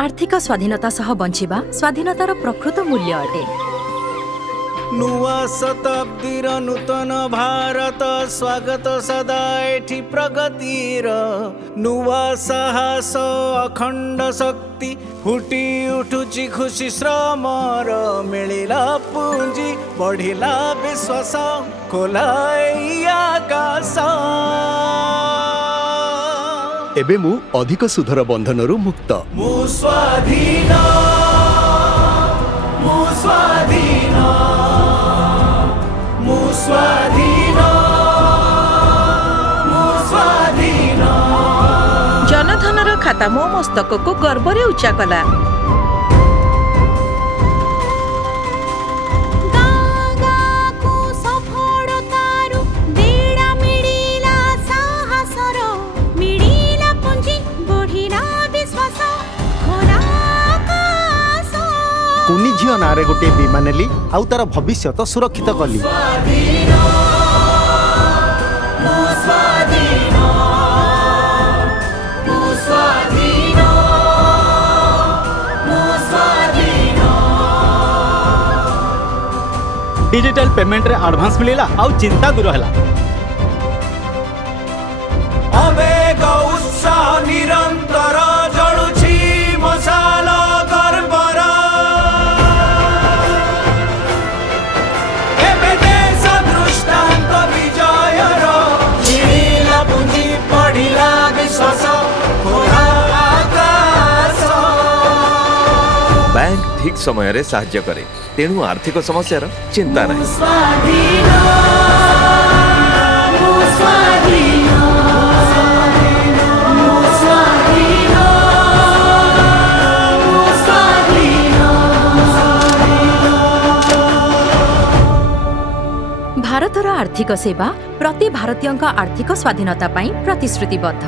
आर्थिक स्वाधीनता सह बंचिबा स्वाधीनतार प्रकृत मूल्य अटे। नुआ शताब्दीर नूतन भारत स्वागत सदा एठी प्रगतिर नुआ साहस अखंड शक्ति फुटी उठुची खुशी श्रमर मिलिला पुंजी बढ़िला विश्वास खोला आकाश। एबे मु अधिक सुधर बंधनरु मुक्त मु स्वाधीन मु स्वाधीन मु स्वाधीन मु स्वाधीन। जनधनर खाता मो मस्तक को गर्व उच्चा कला। कुनी झील नारे गोटे बीमा नेली आउ तार भविष्य तो सुरक्षित कली। डिजिटल पेमेंट रे एडवांस मिलेला आउ चिंता दूर होला। आवेग उत्साह निरंतर जळुछि मशाल गर्वर एबे देश दृष्टांत विजयर मिलिला पुंजी पढ़िला विश्वास खोला आकाश। बैंक ठीक समय रे साहाय्य करे तेणु आर्थिक समस्यार चिंता नहीं। भारतर आर्थिक सेवा प्रति भारतीय आर्थिक स्वाधीनता प्रतिश्रुतिबद्ध।